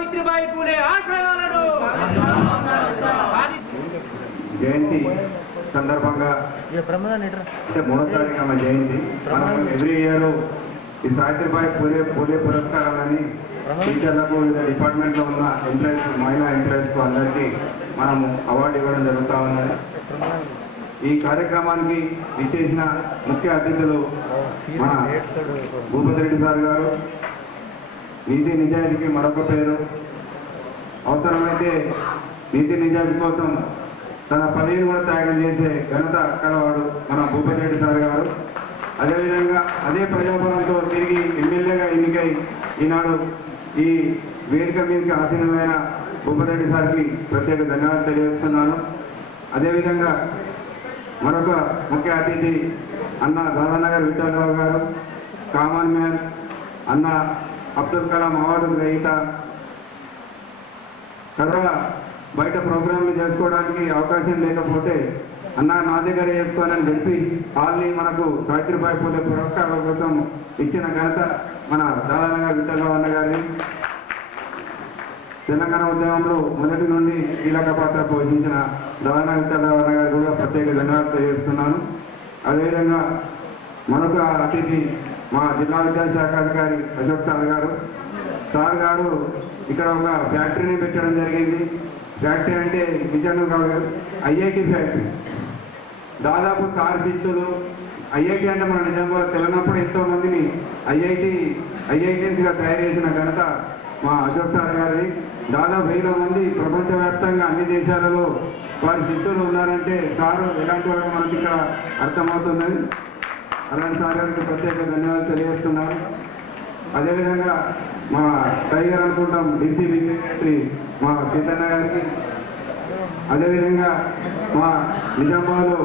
సావిత్రిబాయి పూలే ఆశయాలను జయంతి సందర్భంగా అంటే 3వ తారీఖు ఆమె జయంతి. మనం ఎవ్రీ ఇయర్ ఈ సావిత్రిబాయి పూలే పురస్కారాలని టీచర్లకు వివిధ డిపార్ట్మెంట్లో ఉన్న ఎంప్లాయీస్, మహిళా ఎంప్లాయీస్కు అందరికీ మనము అవార్డు ఇవ్వడం జరుగుతూ ఉన్నది. ఈ కార్యక్రమానికి ఇచ్చేసిన ముఖ్య అతిథులు మన భూపతి రెడ్డి సార్ గారు. నీతి నిజాయితీకి మరొక పేరు. అవసరమైతే నీతి నిజాయితీ కోసం తన పదవిని కూడా త్యాగం చేసే ఘనత కలవాడు మన భూపతి రెడ్డి సార్ గారు. అదేవిధంగా అదే ప్రజాబలంతో తిరిగి ఎమ్మెల్యేగా ఎన్నికై ఈనాడు ఈ వేదిక మీదకి ఆసీనులైన భూపతి రెడ్డి సార్కి ప్రత్యేక ధన్యవాదాలు తెలియజేస్తున్నాను. అదేవిధంగా మరొక ముఖ్య అతిథి అన్న దాదానగర్ విఠలరావు గారు, కామన్ మ్యాన్, అన్న అబ్దుల్ కలాం అవార్డు గ్రహీత. కరోనా బయట ప్రోగ్రాంలు చేసుకోవడానికి అవకాశం లేకపోతే అన్న నా దగ్గర చేసుకోవాలని చెప్పి వాళ్ళని మనకు సావిత్రిబాయి పూలే పురస్కారాల కోసం ఇచ్చిన ఘనత మన దాదానగర్ విఠలరావు అన్న గారిని. తెలంగాణ ఉద్యమంలో మొదటి నుండి కీలక పాత్ర పోషించిన దాదానగర్ విఠలరావు అన్న గారు కూడా ప్రత్యేక ధన్యవాదాలు తెలియజేస్తున్నాను. అదేవిధంగా మరొక అతిథి మా జిల్లా విద్యాశాఖ అధికారి అశోక్ సార్ గారు. సార్ గారు ఇక్కడ ఒక ఫ్యాక్టరీని పెట్టడం జరిగింది. ఫ్యాక్టరీ అంటే విజన్ కాదు, ఐఐటి ఫ్యాక్టరీ. దాదాపు సార్ శిష్యులు ఐఐటి అంటే మన నిజంగా తెలియనప్పుడు ఎంతో మందిని ఐఐటీస్గా తయారు చేసిన ఘనత మా అశోక్ సార్ గారిది. దాదాపు 1000 మంది ప్రపంచవ్యాప్తంగా అన్ని దేశాలలో వారి శిష్యులు ఉన్నారంటే సారు ఎలాంటి వాడో మనకి ఇక్కడ అర్థమవుతున్నది. అలాంటి సార్ గారికి ప్రత్యేక ధన్యవాదాలు తెలియజేస్తున్నాను. అదేవిధంగా మా టైగర్ అనుకుంటాం డీసీబీ సెక్రటరీ మా సీతన్న గారికి, అదేవిధంగా మా నిజామాబాద్లో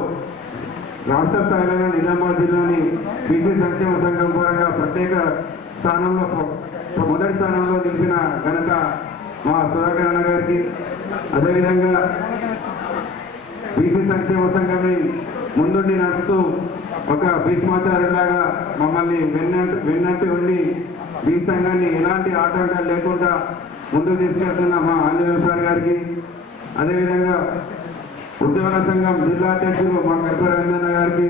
రాష్ట్ర స్థాయిలో నిజామాబాద్ జిల్లాని బీసీ సంక్షేమ సంఘం పరంగా ప్రత్యేక స్థానంలో మొదటి స్థానంలో నిలిపిన ఘనత మా సుధాకర్ అన్న గారికి, అదేవిధంగా బీసీ సంక్షేమ సంఘాన్ని ముందుండి నడుపుతూ ఒక భీష్మాచార్యులాగా మమ్మల్ని వెన్నట్టు ఉండి బీసీ సంఘాన్ని ఎలాంటి ఆటంకాలు లేకుండా ముందుకు తీసుకెళ్తున్న మా ఆంజనేయ సార్ గారికి, అదేవిధంగా ఉద్యోగ సంఘం జిల్లా అధ్యక్షులు మా కర్పూరేంద్రన్న గారికి,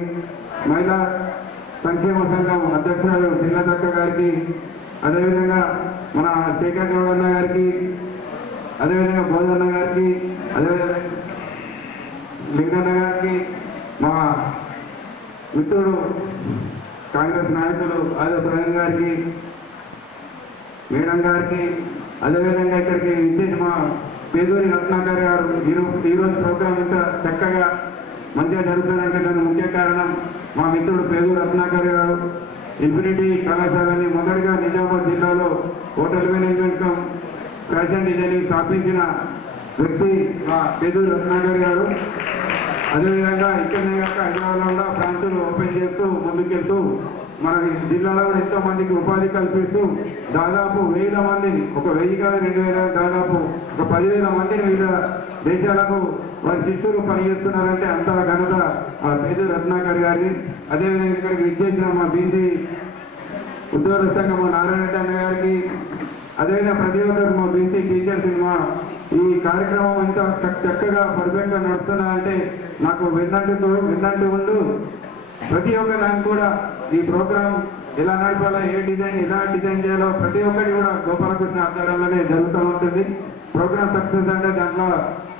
మహిళా సంక్షేమ సంఘం అధ్యక్షురాలు చిన్నదక్క గారికి, అదేవిధంగా మన శేఖర్ గౌడ్ అన్న గారికి, అదేవిధంగా భోజన్న గారికి, అదేవిధంగా లింగన్న గారికి, మా మిత్రుడు కాంగ్రెస్ నాయకులు ఆదే ప్రవీణ్ గారికి, మేడం గారికి, అదేవిధంగా ఇక్కడికి ఇచ్చేసి మా పేదూరి రత్నాకర్ గారు ఈరోజు ప్రోగ్రాం ఇంత చక్కగా మంచిగా జరుగుతుందంటే దానికి ముఖ్య కారణం మా మిత్రుడు పేదూరి రత్నాకర్ గారు. ఇన్ఫినిటీ కళాశాలని మొదటిగా నిజామాబాద్ జిల్లాలో hotel management come fashion designing స్థాపించిన వ్యక్తి మా పేదూరి రత్నాకర్ గారు. అదేవిధంగా ఇక్కడనే కాక హైదరాబాద్లో కూడా బ్రాంచులు ఓపెన్ చేస్తూ ముందుకెళ్తూ మన జిల్లాలో కూడా ఎంతో మందికి ఉపాధి కల్పిస్తూ దాదాపు 1000 మందిని, ఒక 1000 కాదు 2000, దాదాపు ఒక 10,000 మందిని వివిధ దేశాలకు వారి శిష్యులు పనిచేస్తున్నారంటే అంత ఘనత ఆ పేదూరి రత్నాకర్ గారిని. అదేవిధంగా ఇక్కడికి విచ్చేసిన మా బీసీ ఉద్యోగ సంఘం మా నారాయణ రెడ్డి అన్న గారికి, అదేవిధంగా ప్రతి ఒక్కరు మా బీసీ టీచర్స్ మా ఈ కార్యక్రమం ఇంత చక్కగా పర్ఫెక్ట్గా నడుస్తున్నా అంటే నాకు విన్నట్టు ఉండు ప్రతి ఒక్క దానికి కూడా ఈ ప్రోగ్రాం ఎలా నడపాలో, ఎలా డిజైన్ చేయాలో ప్రతి ఒక్కటి కూడా గోపాలకృష్ణ ఆధ్వర్యంలోనే జరుగుతూ ఉంటుంది. ప్రోగ్రామ్ సక్సెస్ అంటే దాంట్లో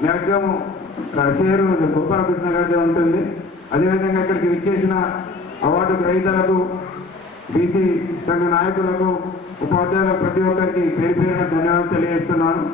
మ్యాక్సిమం షేరు గోపాలకృష్ణ గారిదే ఉంటుంది. అదేవిధంగా ఇక్కడికి విచ్చేసిన అవార్డు గ్రహీతలకు, బీసీ సంఘ నాయకులకు, ఉపాధ్యాయులకు ప్రతి ఒక్కరికి పేరు పేరున ధన్యవాదాలు తెలియజేస్తున్నాను.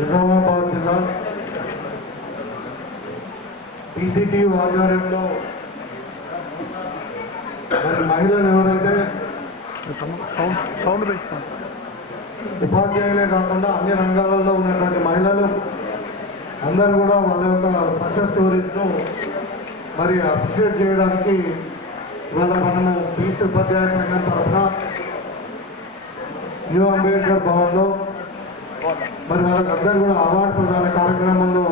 నిజామాబాద్ జిల్లా PCTU ఆధ్వర్యంలో మరి మహిళలు ఎవరైతే ఉపాధ్యాయులే కాకుండా అన్ని రంగాలలో ఉన్నటువంటి మహిళలు అందరూ కూడా వాళ్ళ యొక్క సక్సెస్ స్టోరీస్ను మరి అప్రిషియేట్ చేయడానికి ఇవాళ మనము BC ఉపాధ్యాయ సంఘం తరఫున న్యూ అంబేద్కర్ భవన్లో మరి వాళ్ళకందరూ కూడా అవార్డు ప్రదాన కార్యక్రమంలో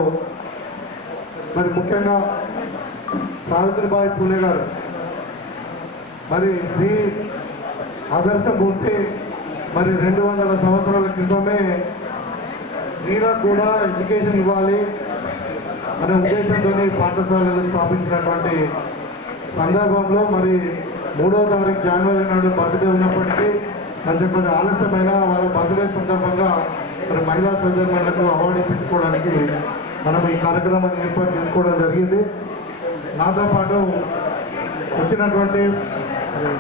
మరి ముఖ్యంగా సావిత్రిబాయి పూలే గారు మరి శ్రీ ఆదర్శమూర్తి మరి 200 సంవత్సరాల క్రితమే నీళ్ళకు కూడా ఎడ్యుకేషన్ ఇవ్వాలి అనే ఉద్దేశంతో పాఠశాలలు స్థాపించినటువంటి సందర్భంలో మరి 3వ తారీఖు జనవరి నాడు బర్త్డే ఉన్నప్పటికీ కొంచెం ఆలస్యమైన వాళ్ళ బర్త్డే సందర్భంగా మరి మహిళా సోదరులకు అవార్డు ఇప్పించుకోవడానికి మనం ఈ కార్యక్రమాన్ని ఏర్పాటు చేసుకోవడం జరిగింది. నాతో పాటు వచ్చినటువంటి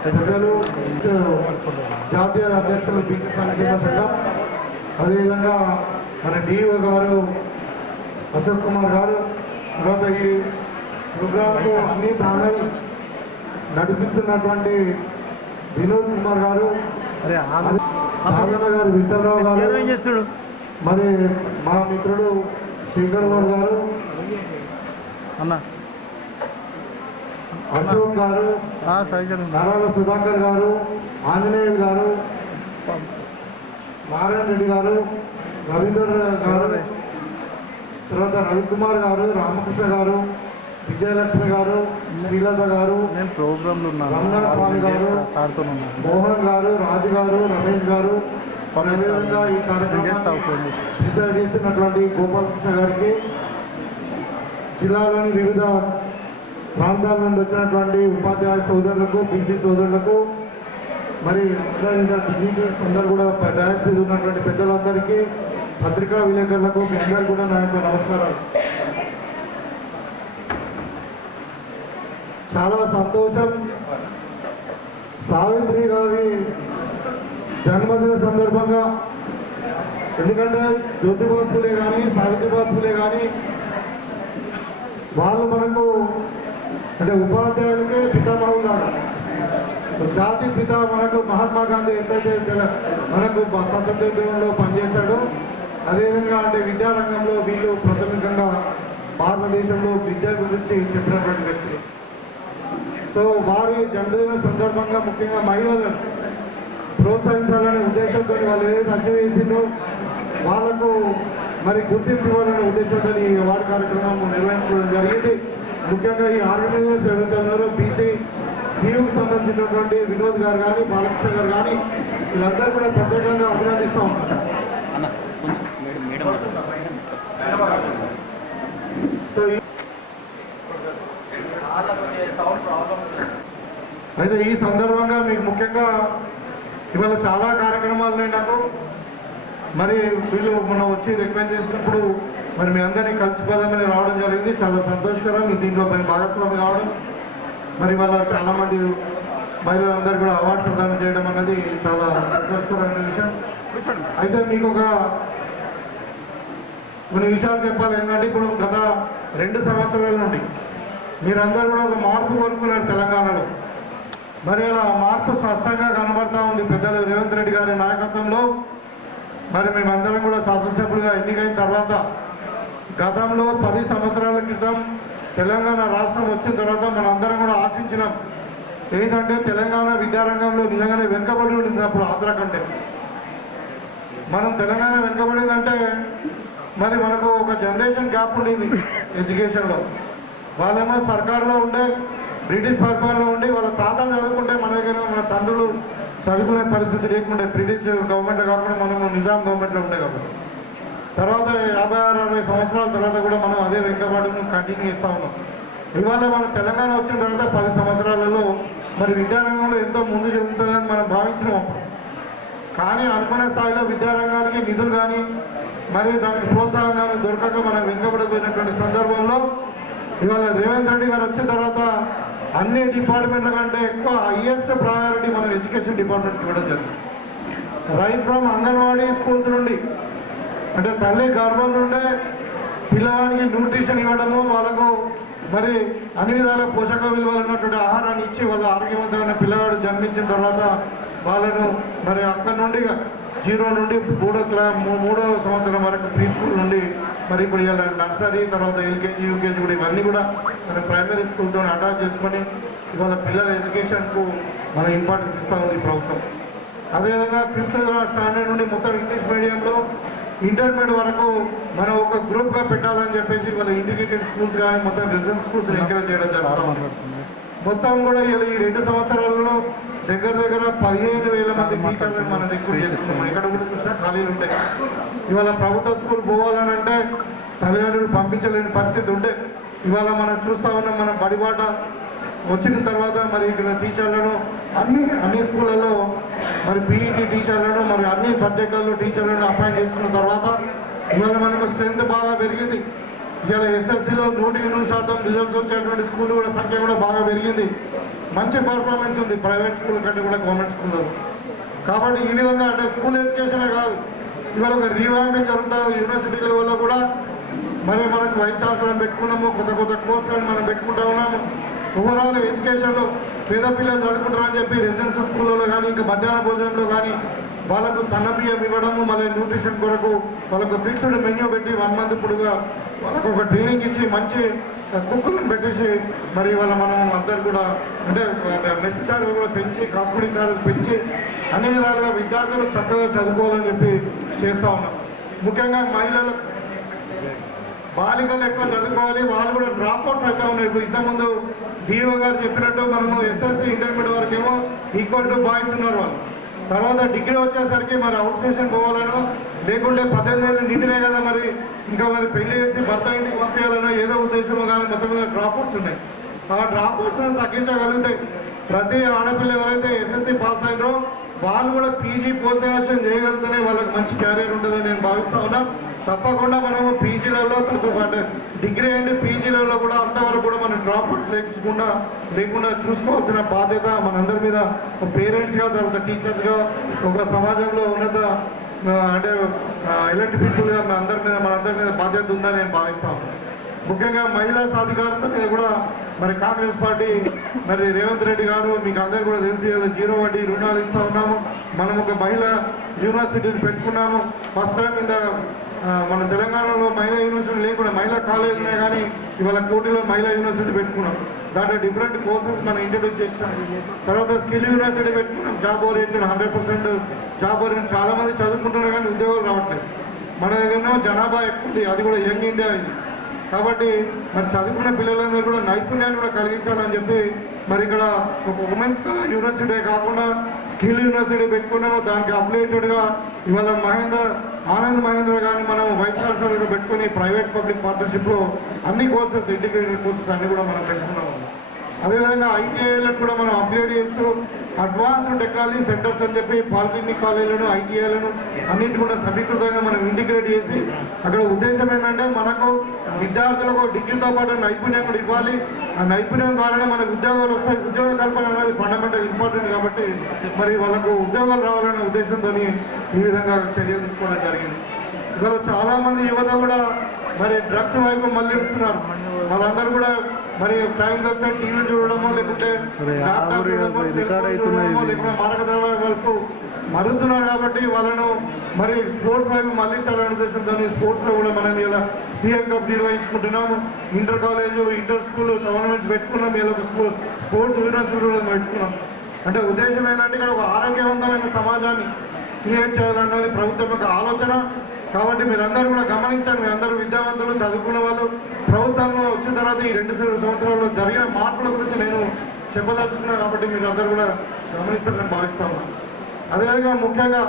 పెద్దలు జాతీయ అధ్యక్షులు BC సంక్షేమ సంఘం, అదేవిధంగా మన DO గారు అశోక్ కుమార్ గారు, తర్వాత ఈ ప్రోగ్రాంకు అన్ని తానల్ నడిపిస్తున్నటువంటి వినోద్ కుమార్ గారు, సాధన గారు, విఠలరావు గారు, మరి మా మిత్రుడు శేఖర్ గారు, అశోక్ గారు, నారాయణ సుధాకర్ గారు, ఆంజనేయులు గారు, నారాయణ రెడ్డి గారు, రవీందర్ గారు, తర్వాత రవికుమార్ గారు, రామకృష్ణ గారు, విజయలక్ష్మి గారు, శ్రీలత గారు, రమణ స్వామి గారు, మోహన్ గారు, రాజు గారు, రమేష్ గారు, అదేవిధంగా ఈ కార్యక్రమాన్ని డిసైడ్ చేసినటువంటి గోపాలకృష్ణ గారికి, జిల్లాలోని వివిధ ప్రాంతాల నుండి వచ్చినటువంటి ఉపాధ్యాయ సోదరులకు, BC సోదరులకు, మరి డిజిటల్స్ అందరూ కూడా డయాస్ మీద ఉన్నటువంటి పెద్దలందరికీ, పత్రికా విలేకరులకు మీ అందరూ కూడా నా యొక్క నమస్కారాలు. చాలా సంతోషం. సావిత్రి గారి జన్మదిన సందర్భంగా, ఎందుకంటే జ్యోతిబా పూలే కానీ సావిత్రిబా పూలే కానీ వాళ్ళు మనకు అంటే ఉపాధ్యాయులకే పితామహులు, జాతి పిత మనకు మహాత్మా గాంధీ ఎంతైతే మనకు స్వతంత్రంలో పనిచేశాడో, అదేవిధంగా అంటే విద్యారంగంలో వీళ్ళు ప్రాథమికంగా భారతదేశంలో విద్య గురించి చెప్పినటువంటి వ్యక్తులు. సో వారి జన్మదిన సందర్భంగా ముఖ్యంగా మహిళలను ప్రోత్సహించాలనే ఉద్దేశంతో వాళ్ళు ఏదైతే అచీవ్ చేసిందో వాళ్లకు మరి గుర్తింపు ఇవ్వాలనే ఉద్దేశంతో ఈ అవార్డు కార్యక్రమం నిర్వహించుకోవడం జరిగింది. ముఖ్యంగా ఈ ఆర్గనైజర్స్ ఎవరైతే ఉన్నారో BC TUకు సంబంధించినటువంటి వినోద్ గారు కానీ, బాలకృష్ణ గారు కానీ, వీళ్ళందరూ కూడా ప్రత్యేకంగా అభినందిస్తూ ఉన్నారు. అయితే ఈ సందర్భంగా మీకు ముఖ్యంగా ఇవాళ చాలా కార్యక్రమాలు ఉన్నాయి నాకు. మరి వీళ్ళు మనం వచ్చి రిక్వెస్ట్ చేసినప్పుడు మరి మీ అందరినీ కలిసిపోదామని రావడం జరిగింది. చాలా సంతోషకరం దీంట్లో భాగస్వామి కావడం. మరి వాళ్ళ చాలామంది మహిళలందరూ కూడా అవార్డు ప్రదానం చేయడం అన్నది చాలా సంతోషకరమైన విషయం. అయితే మీకు కొన్ని విషయాలు చెప్పాలి. ఏంటంటే ఇప్పుడు గత 2 సంవత్సరాల నుండి మీరందరూ కూడా ఒక మార్పు కోరుకున్నారు తెలంగాణలో. మరి అలా మార్పు స్పష్టంగా కనబడతా ఉంది పెద్దలు రేవంత్ రెడ్డి గారి నాయకత్వంలో. మరి మేమందరం కూడా శాసనసభ్యులుగా ఎన్నికైన తర్వాత గతంలో 10 సంవత్సరాల క్రితం తెలంగాణ రాష్ట్రం వచ్చిన తర్వాత మనందరం కూడా ఆశించినాం ఏంటంటే తెలంగాణ విద్యారంగంలో నిజంగానే వెనుకబడి ఉంటుంది. అప్పుడు ఆంధ్ర కంటే మనం తెలంగాణ వెనుకబడిందంటే మరి మనకు ఒక జనరేషన్ గ్యాప్ ఉండేది ఎడ్యుకేషన్లో. వాళ్ళేమో సర్కారులో ఉండే బ్రిటిష్ పరిపాలనలో ఉండి వాళ్ళ తాతలు చదువుకుంటే మన దగ్గర మన తండ్రులు చదువుకునే పరిస్థితి లేకుండే. బ్రిటిష్ గవర్నమెంట్ కాకుండా మనము నిజాం గవర్నమెంట్లో ఉండే కాబట్టి తర్వాత 56-60 సంవత్సరాల తర్వాత కూడా మనం అదే వెనుకబాటును కంటిన్యూ చేస్తూ ఉన్నాం. ఇవాళ మనం తెలంగాణ వచ్చిన తర్వాత 10 సంవత్సరాలలో మరి విద్యారంగంలో ఎంతో ముందు చెందుతుందని మనం భావించినాం. కానీ అనుకునే స్థాయిలో విద్యారంగానికి నిధులు కానీ మరి దానికి ప్రోత్సాహం కానీ దొరకక మనం వెనుకబడిపోయినటువంటి సందర్భంలో ఇవాళ రేవంత్ రెడ్డి గారు వచ్చిన తర్వాత అన్ని డిపార్ట్మెంట్ల కంటే ఎక్కువ హైయెస్ట్ ప్రయారిటీ మనం ఎడ్యుకేషన్ డిపార్ట్మెంట్కి ఇవ్వడం జరిగింది. రైట్ ఫ్రమ్ అంగన్వాడీ స్కూల్స్ నుండి అంటే తల్లి గర్భం నుండే పిల్లవాడికి న్యూట్రిషన్ ఇవ్వడము, వాళ్ళకు మరి అన్ని విధాల పోషక విలువలు ఉన్నటువంటి ఆహారాన్ని ఇచ్చి వాళ్ళ ఆరోగ్యవంతమైన పిల్లవాడు జన్మించిన తర్వాత వాళ్ళను మరి అక్కడ నుండి 0 నుండి 3వ సంవత్సరం వరకు ప్రీ స్కూల్ నుండి మరి ఇప్పుడు ఇలా నర్సరీ, తర్వాత ఎల్కేజీ, యూకేజీ కూడా ఇవన్నీ కూడా మన ప్రైమరీ స్కూల్తో అటాచ్ చేసుకొని ఇవాళ పిల్లల ఎడ్యుకేషన్కు మనం ఇంపార్టెన్స్ ఇస్తూ ఉంది ప్రభుత్వం. అదేవిధంగా 5th స్టాండర్డ్ నుండి మొత్తం ఇంగ్లీష్ మీడియంలో ఇంటర్మీడియట్ వరకు మనం ఒక గ్రూప్గా పెట్టాలని చెప్పేసి వాళ్ళ ఇంటిగ్రేటెడ్ స్కూల్స్ కానీ మొత్తం రెసిడెన్స్ స్కూల్స్ ఎంకరేజ్ చేయడం జరుగుతుంది. మొత్తం కూడా ఇలా ఈ 2 సంవత్సరాలలో దగ్గర 15,000 మంది టీచర్లను మనం రిక్రూట్ చేసుకున్నాం. ఎక్కడ కూడా చూసినా ఖాళీలు ఉంటాయి. ఇవాళ ప్రభుత్వ స్కూల్ పోవాలని అంటే తల్లిదండ్రులు పంపించలేని పరిస్థితి ఉంటే ఇవాళ మనం చూస్తూ ఉన్నాం. మనం బడిబాట వచ్చిన తర్వాత మరి ఇక్కడ టీచర్లను అన్ని స్కూళ్ళలో మరి పీఈటీ టీచర్లను మరి అన్ని సబ్జెక్టులలో టీచర్లను అపాయింట్ చేసుకున్న తర్వాత ఇవాళ మనకు స్ట్రెంత్ బాగా పెరిగింది. ఇవాళ ఎస్ఎస్సీలో 100% రిజల్ట్స్ వచ్చేటువంటి స్కూల్ కూడా సంఖ్య కూడా బాగా పెరిగింది. మంచి పర్ఫార్మెన్స్ ఉంది ప్రైవేట్ స్కూల్ కంటే కూడా గవర్నమెంట్ స్కూల్లో. కాబట్టి ఈ విధంగా అంటే స్కూల్ ఎడ్యుకేషనే కాదు, ఇవాళ ఒక రీవాంపింగ్ జరుగుతుంది. యూనివర్సిటీ లెవెల్లో కూడా మరి మనకు వైస్ ఛాన్సలర్ని పెట్టుకున్నాము, కొత్త కోర్సులను మనం పెట్టుకుంటా ఉన్నాము. ఓవరాల్ ఎడ్యుకేషన్లో పేద పిల్లలు చదువుకుంటారని చెప్పి రెసిడెన్షియల్ స్కూళ్ళలో కానీ ఇంకా మధ్యాహ్న భోజనంలో కానీ వాళ్ళకు సన్నబియ్యం ఇవ్వడము, మళ్ళీ న్యూట్రిషన్ కొరకు వాళ్ళకు ఫిక్స్డ్ మెన్యూ పెట్టి 1 month పొడుగా వాళ్ళకు ఒక ట్రైనింగ్ ఇచ్చి మంచి కుక్కులను పెట్టేసి మరి వాళ్ళ మనం అందరు కూడా అంటే మెస్ ఛార్జీలు కూడా పెంచి, కాస్మెటిక్ ఛార్జీలు పెంచి అన్ని విధాలుగా విద్యార్థులు చక్కగా చదువుకోవాలని చెప్పి చేస్తూ ఉన్నాం. ముఖ్యంగా మహిళలు బాలికలు ఎక్కువ చదువుకోవాలి, వాళ్ళు కూడా డ్రాప్అవుట్స్ అవుతా ఉన్నారు. ఇప్పుడు ఇంతకుముందు డిఓ గారు చెప్పినట్టు మనము ఎస్ఎస్సీ ఇంటర్మీడియట్ వరకు ఏమో ఈక్వల్ టు బాయ్స్ ఉన్నారు వాళ్ళు. తర్వాత డిగ్రీ వచ్చేసరికి మరి అవుట్ స్టేషన్ పోవాలను, లేకుంటే 18 ఏళ్ళు నిండినే కదా మరి ఇంకా మరి పెళ్లి చేసి భర్త ఇంటికి పంపించాలనో ఏదో ఉద్దేశమో కానీ మొత్తం మీద డ్రాప్అవుట్స్ ఉన్నాయి. ఆ డ్రాప్అవుట్స్ను తగ్గించగలిగితే ప్రతి ఆడపిల్ల ఎవరైతే ఎస్ఎస్సీ పాస్ అయినో వాళ్ళు కూడా పీజీ పోస్ట్ గ్రాడ్యుయేషన్ చేయగలిగితేనే వాళ్ళకి మంచి క్యారియర్ ఉంటుందని నేను భావిస్తా ఉన్నా. తప్పకుండా మనము పీజీలలో అంటే డిగ్రీ అండ్ పీజీలలో కూడా అంతవరకు కూడా మనం డ్రాప్అవుట్స్ లేకుండా చూసుకోవాల్సిన బాధ్యత మనందరి మీద పేరెంట్స్గా, తర్వాత టీచర్స్గా, ఒక సమాజంలో ఉన్నత అంటే ఎలాంటి పీపుల్గా మనందరి మీద బాధ్యత ఉందని నేను భావిస్తాను. ముఖ్యంగా మహిళా సాధికారత మీద కూడా మరి కాంగ్రెస్ పార్టీ మరి రేవంత్ రెడ్డి గారు మీకు అందరికీ కూడా తెలిసి 0 వడ్డీ రుణాలు ఇస్తూ ఉన్నాము. మనం ఒక మహిళా యూనివర్సిటీని పెట్టుకున్నాము. ఫస్ట్ టైం మన తెలంగాణలో మహిళా యూనివర్సిటీ లేకుండా మహిళా కాలేజ్ ఉన్నాయి, కానీ ఇవాళ కోటిలో మహిళా యూనివర్సిటీ పెట్టుకున్నాం. దాంట్లో డిఫరెంట్ కోర్సెస్ మనం ఇంట్రడ్యూస్ చేస్తాం. తర్వాత స్కిల్ యూనివర్సిటీ పెట్టుకున్నాం. Job oriented 100% job oriented. చాలా మంది చదువుకుంటున్నారు కానీ ఉద్యోగాలు రావట్లేదు. మన దగ్గర జనాభా ఎక్కువ ఉంది, అది కూడా యంగ్ ఇండియా ఇది. కాబట్టి మరి చదువుకున్న పిల్లలందరూ కూడా నైపుణ్యాన్ని కూడా కలిగించాలని చెప్పి మరి ఇక్కడ ఒక ఉమెన్స్ యూనివర్సిటీ కాకుండా స్కిల్ యూనివర్సిటీ పెట్టుకున్నాము. దానికి అప్డేటెడ్గా ఇవాళ ఆనంద్ మహేంద్ర కానీ మనం వైస్ ఛాన్సలర్గా పెట్టుకుని ప్రైవేట్ పబ్లిక్ పార్ట్నర్షిప్లో అన్ని కోర్సెస్, ఇంటిగ్రేటెడ్ కోర్సెస్ అన్ని కూడా మనం పెట్టుకున్నాము. అదేవిధంగా ఐటీఐలను కూడా మనం అప్గ్రేడ్ చేస్తూ అడ్వాన్స్డ్ టెక్నాలజీ సెంటర్స్ అని చెప్పి పాలిటెక్నిక్ కాలేజీలను, ఐటీఐలను అన్నింటి కూడా సమీకృతంగా మనం ఇంటిగ్రేట్ చేసి అక్కడ ఉద్దేశం ఏంటంటే మనకు విద్యార్థులకు డిగ్రీతో పాటు నైపుణ్యం కూడా ఇవ్వాలి. ఆ నైపుణ్యం ద్వారానే మనకు ఉద్యోగాలు వస్తాయి. ఉద్యోగ కల్పన అనేది ఫండమెంటల్ ఇంపార్టెంట్ కాబట్టి మరి వాళ్ళకు ఉద్యోగాలు రావాలనే ఉద్దేశంతో ఈ విధంగా చర్యలు తీసుకోవడం జరిగింది. ఇవాళ చాలామంది యువత కూడా మరి డ్రగ్స్ వైపు మళ్ళీ వస్తున్నారు. వాళ్ళందరూ కూడా మరి టైం దొరికితే టీవీ చూడడమో, లేకుంటే ల్యాప్టాప్ చూడడమో, లేకుంటే మారక ద్రవ్యాల వైపు మరుగుతున్నారు. కాబట్టి వాళ్ళను మరి స్పోర్ట్స్ వైపు మళ్ళించాలనే ఉద్దేశంతో స్పోర్ట్స్లో కూడా మనం ఇలా సీఎం కప్ నిర్వహించుకుంటున్నాము. Inter college, inter school tournaments పెట్టుకున్నాం. ఇలా ఒక స్పోర్ట్స్ యూనివర్సిటీ కూడా పెట్టుకున్నాం. అంటే ఉద్దేశం ఏంటంటే ఇక్కడ ఒక ఆరోగ్యవంతమైన సమాజాన్ని క్రియేట్ చేయాలన్నది ప్రభుత్వం యొక్క ఆలోచన. కాబట్టి మీరందరూ కూడా గమనించండి. మీరందరూ విద్యావంతులు, చదువుకున్న వాళ్ళు. ప్రభుత్వంలో వచ్చిన తర్వాత ఈ 2 సంవత్సరాల్లో జరిగిన మార్పుల గురించి నేను చెప్పదలుచుకున్నాను. కాబట్టి మీరందరూ కూడా గమనిస్తారని భావిస్తాను. అదేవిధంగా ముఖ్యంగా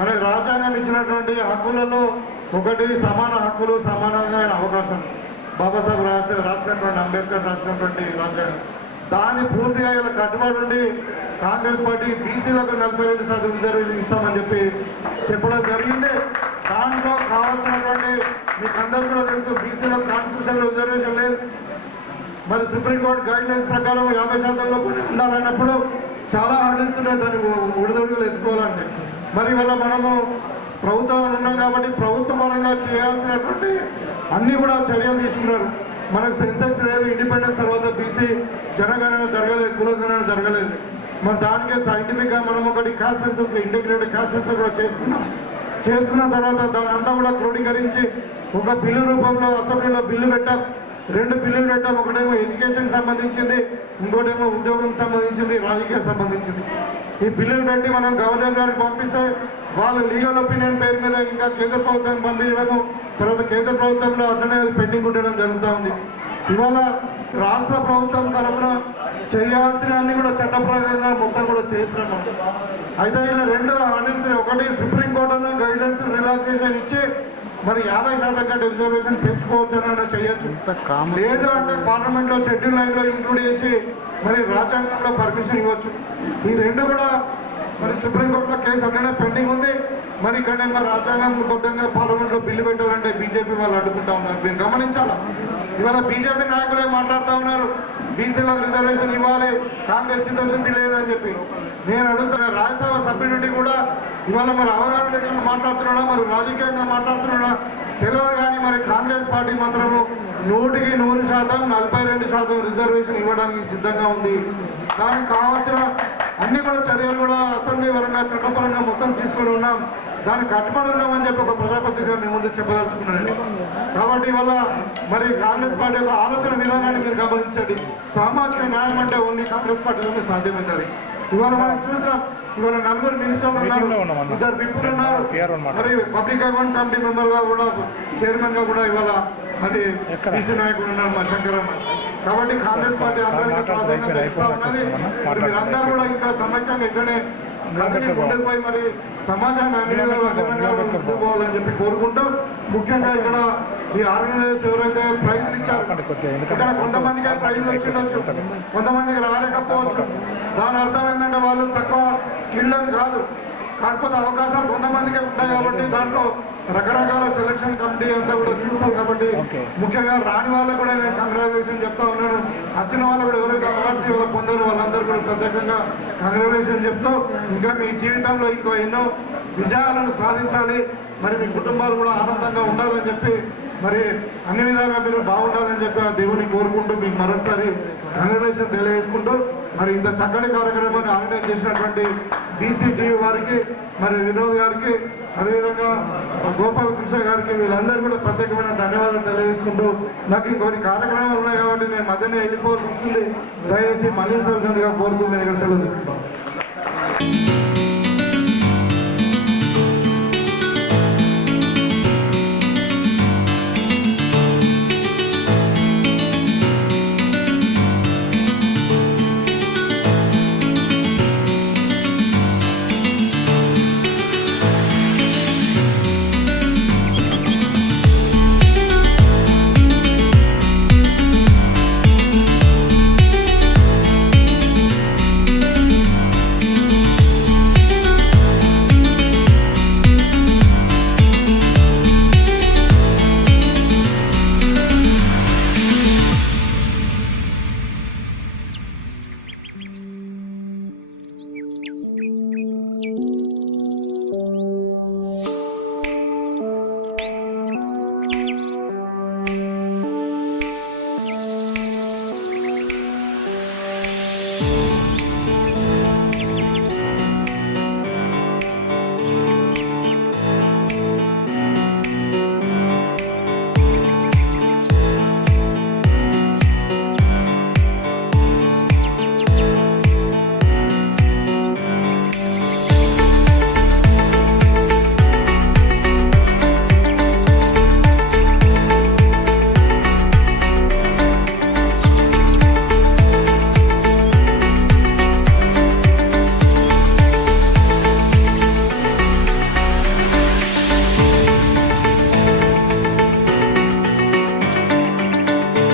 మన రాజ్యాంగం ఇచ్చినటువంటి హక్కులలో ఒకటి సమాన హక్కులు, సమానమైన అవకాశం. బాబాసాహెబ్ రాసినటువంటి, అంబేద్కర్ రాసినటువంటి రాజ్యాంగం. దాన్ని పూర్తిగా ఇలా కట్టుబడి ఉండి కాంగ్రెస్ పార్టీ బీసీలకు 42% రిజర్వేషన్ ఇస్తామని చెప్పి చెప్పడం జరిగింది. దాంట్లో కావాల్సినటువంటి మీకు అందరూ కూడా తెలుసు, బీసీలో కాన్స్టిట్యూషన్లో రిజర్వేషన్ లేదు. మరి సుప్రీంకోర్టు గైడ్ లైన్స్ ప్రకారం 50% ఉండాలన్నప్పుడు చాలా హర్డిల్స్ ఉన్నాయి దాన్ని ఒడిదొడుగులు ఎత్తుకోవాలంటే. మరి వల్ల మనము ప్రభుత్వంలో ఉన్నాం కాబట్టి ప్రభుత్వ పరంగా చేయాల్సినటువంటి అన్ని కూడా చర్యలు తీసుకున్నారు. మనకు సెన్సెక్స్ లేదు, ఇండిపెండెన్స్ తర్వాత బీసీ జనగణన జరగలేదు, కులగణన జరగలేదు. మరి దానికే సైంటిఫిక్గా మనం ఒకటి caste senses, integrated caste senses కూడా చేసుకున్న తర్వాత దాని అంతా కూడా క్రోడీకరించి ఒక బిల్లు రూపంలో అసెంబ్లీలో బిల్లు పెట్టాం. 2 బిల్లులు పెట్టాం. ఒకటేమో ఎడ్యుకేషన్ సంబంధించింది, ఇంకోటేమో ఉద్యోగం సంబంధించింది, రాజకీయ సంబంధించింది. ఈ బిల్లులు పెట్టి మనం గవర్నర్ గారికి పంపిస్తే వాళ్ళు లీగల్ ఒపీనియన్ పేరు మీద ఇంకా కేంద్ర ప్రభుత్వాన్ని పంపించడము, తర్వాత కేంద్ర ప్రభుత్వంలో అట్లనే పెండింగ్ ఉండడం జరుగుతూ ఉంది. ఇవాళ రాష్ట్ర ప్రభుత్వం తరఫున చేయాల్సిన అన్ని కూడా చట్టప్రకారంగా మొత్తం కూడా చేస్తున్నాం. అయితే ఇలా 2 ఆర్డినెన్స్, ఒకటి సుప్రీంకోర్టులో గైడ్లైన్స్ రిలాక్సేషన్ ఇచ్చి మరి 50% కంటే రిజర్వేషన్ పెంచుకోవచ్చు అని చేయొచ్చు. లేదు అంటే పార్లమెంట్లో షెడ్యూల్ 9లో ఇంక్లూడ్ చేసి మరి రాజ్యాంగంలో పర్మిషన్ ఇవ్వచ్చు. ఈ 2 కూడా మరి సుప్రీంకోర్టులో కేసు అట్లనే పెండింగ్ ఉంది. మరి ఇక్కడ మరి రాజ్యాంగం బద్దంగా పార్లమెంట్లో బిల్లు పెట్టాలంటే బీజేపీ వాళ్ళు అడ్డుకుంటా ఉన్నారు. మీరు గమనించాలా, ఇవాళ బీజేపీ నాయకులే మాట్లాడుతూ ఉన్నారు బీసీలకు రిజర్వేషన్ ఇవ్వాలి, కాంగ్రెస్ సిద్ధశుద్ధి లేదని చెప్పి. నేను అడుగుతున్నా, రాజ్యసభ సభ్యుడి కూడా ఇవాళ మరి అవగాహన దగ్గర మాట్లాడుతున్నాడా, మరి రాజకీయంగా మాట్లాడుతున్నాడా తెలియదు. కానీ మరి కాంగ్రెస్ పార్టీ మాత్రము 100% 42% రిజర్వేషన్ ఇవ్వడానికి సిద్ధంగా ఉంది. దానికి కావాల్సిన అన్ని కూడా చర్యలు కూడా అసెంబ్లీ పరంగా చట్టపరంగా మొత్తం తీసుకొని ఉన్నాం. దానికి కట్టుబడి ఉన్నామని చెప్పి ఒక ప్రజాపతిగా మీ ముందు చెప్పదలుచుకున్నానండి. కాబట్టి ఇవాళ మరి కాంగ్రెస్ పార్టీ యొక్క ఆలోచన విధానాన్ని మీరు గమనించండి. సామాజిక న్యాయం అంటే ఓన్లీ కాంగ్రెస్ పార్టీలోనే సాధ్యమవుతుంది. ఇవాళ మనం చూసినాం, ఇవాళ 4 మినిస్టర్లు ఉన్నారు, 2 విప్పులు ఉన్నారు, మరి పబ్లిక్ అకౌంట్ కమిటీ మెంబర్గా కూడా చైర్మన్గా కూడా ఇవాళ మరి బీసీ నాయకుడు ఉన్నారు మా శంకరన్న. కాబట్టి కాంగ్రెస్ పార్టీ అందరికీ ప్రాధాన్యత ఇస్తా ఉన్నది. మీరందరూ కూడా ఇంకా సమైక్యంగా ఇక్కడనే కదిలి ముందుకు పోయి మరి సమాజాన్ని అన్ని విధాలుగా ముందుకు పోవాలని చెప్పి కోరుకుంటూ, ముఖ్యంగా ఇక్కడ ఈ ఆర్గనైజర్స్ ఎవరైతే ప్రైజులు ఇచ్చారు, ఇక్కడ కొంతమందికి ప్రైజులు వచ్చిండొచ్చు, కొంతమందికి రాలేకపోవచ్చు. దాని అర్థం ఏంటంటే వాళ్ళు తక్కువ స్కిల్ అని కాదు, కాకపోతే అవకాశాలు కొంతమందికే ఉంటాయి. కాబట్టి దాంట్లో రకరకాల సెలక్షన్ కమిటీ అంతా కూడా చూస్తుంది. కాబట్టి ముఖ్యంగా రాని వాళ్ళకు కూడా నేను కంగ్రాచులేషన్ చెప్తా ఉన్నాను. వచ్చిన వాళ్ళు కూడా ఎవరైతే అవార్డ్స్ ఇవాళ పొందారో వాళ్ళందరూ కూడా ప్రత్యేకంగా కంగ్రాచులేషన్ చెప్తూ, ఇంకా మీ జీవితంలో ఇంకో ఎన్నో విజయాలను సాధించాలి, మరి మీ కుటుంబాలు కూడా ఆనందంగా ఉండాలని చెప్పి, మరి అన్ని విధాలుగా మీరు బాగుండాలని చెప్పి ఆ దేవుని కోరుకుంటూ మీకు మరొకసారి కంగ్రాచులేషన్ తెలియజేసుకుంటూ, మరి ఇంత చక్కటి కార్యక్రమాన్ని ఆర్గనైజ్ చేసినటువంటి బీసీటీవీ వారికి, మరి వినోద్ గారికి, అదేవిధంగా గోపాలకృష్ణ గారికి, వీళ్ళందరూ కూడా ప్రత్యేకమైన ధన్యవాదాలు తెలియజేసుకుంటూ, నాకు ఇంకొన్ని కార్యక్రమాలు ఉన్నాయి కాబట్టి నేను మధ్యనే వెళ్ళిపోవాల్సి వస్తుంది. దయచేసి మళ్ళీ కోరుకుంటే దగ్గర సెలవు తీసుకుంటాం.